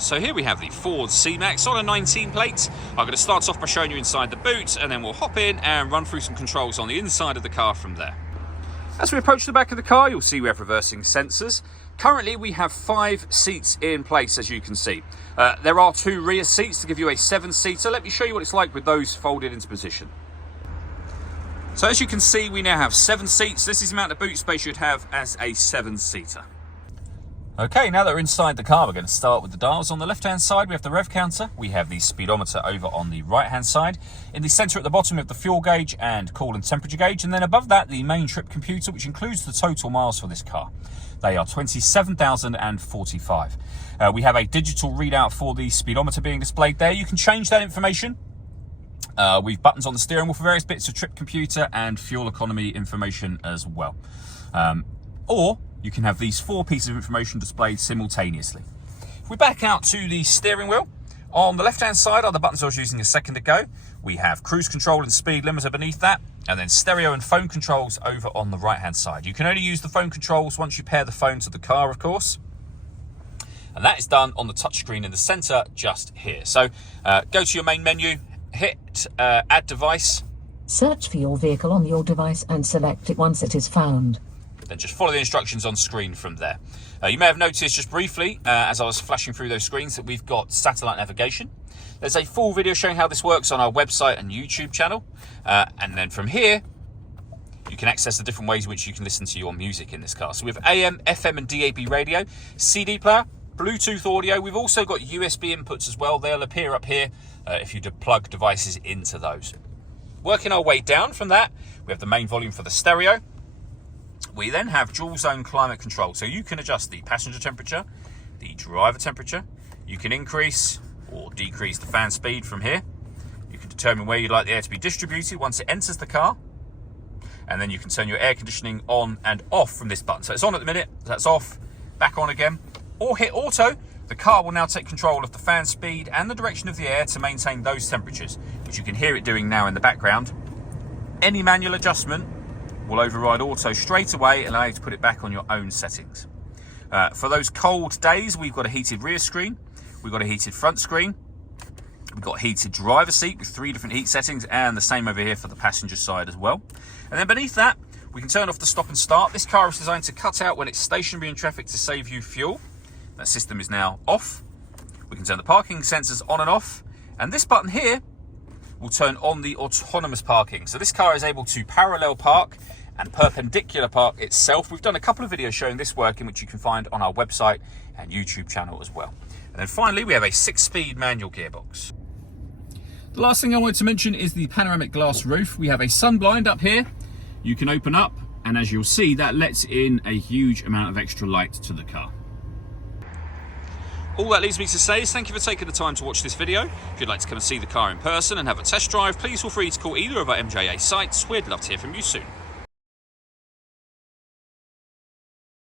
So here we have the Ford C-Max on a 19 plate. I'm going to start off by showing you inside the boot, and then we'll hop in and run through some controls on the inside of the car from there. As we approach the back of the car, you'll see we have reversing sensors. Currently we have 5 seats in place, as you can see. There are 2 rear seats to give you a 7-seater. Let me show you what it's like with those folded into position. So as you can see, we now have 7 seats. This is the amount of boot space you'd have as a 7-seater. Okay, now that we're inside the car, we're going to start with the dials. On the left-hand side, we have the rev counter. We have the speedometer over on the right-hand side. In the centre at the bottom, we have the fuel gauge and coolant temperature gauge. And then above that, the main trip computer, which includes the total miles for this car. They are 27,045. We have a digital readout for the speedometer being displayed there. You can change that information. We've buttons on the steering wheel for various bits of trip computer and fuel economy information as well. Or you can have these 4 pieces of information displayed simultaneously. If we back out to the steering wheel, on the left-hand side are the buttons I was using a second ago. We have cruise control and speed limiter beneath that, and then stereo and phone controls over on the right-hand side. You can only use the phone controls once you pair the phone to the car, of course. And that is done on the touchscreen in the centre just here. So go to your main menu, hit add device. Search for your vehicle on your device and select it once it is found. Then just follow the instructions on screen from there. You may have noticed just briefly, as I was flashing through those screens, that we've got satellite navigation. There's a full video showing how this works on our website and YouTube channel. And then from here, you can access the different ways in which you can listen to your music in this car. So we have AM, FM and DAB radio, CD player, Bluetooth audio. We've also got USB inputs as well. They'll appear up here if you plug devices into those. Working our way down from that, we have the main volume for the stereo. We then have dual zone climate control. So you can adjust the passenger temperature, the driver temperature. You can increase or decrease the fan speed from here. You can determine where you'd like the air to be distributed once it enters the car. And then you can turn your air conditioning on and off from this button. So it's on at the minute, that's off, back on again. Or hit auto. The car will now take control of the fan speed and the direction of the air to maintain those temperatures, which you can hear it doing now in the background. Any manual adjustment will override auto straight away and allow you to put it back on your own settings. For those cold days, we've got a heated rear screen, we've got a heated front screen, we've got a heated driver seat with 3 different heat settings, and the same over here for the passenger side as well. And then beneath that, we can turn off the stop and start. This car is designed to cut out when it's stationary in traffic to save you fuel. That system is now off. We can turn the parking sensors on and off, and this button here will turn on the autonomous parking. So this car is able to parallel park and perpendicular park itself. We've done a couple of videos showing this working, which you can find on our website and YouTube channel as well. And then finally, we have a 6-speed manual gearbox. The last thing I wanted to mention is the panoramic glass roof. We have a sun blind up here. You can open up, and as you'll see, that lets in a huge amount of extra light to the car. All that leaves me to say is thank you for taking the time to watch this video. If you'd like to come and see the car in person and have a test drive, please feel free to call either of our MJA sites. We'd love to hear from you soon.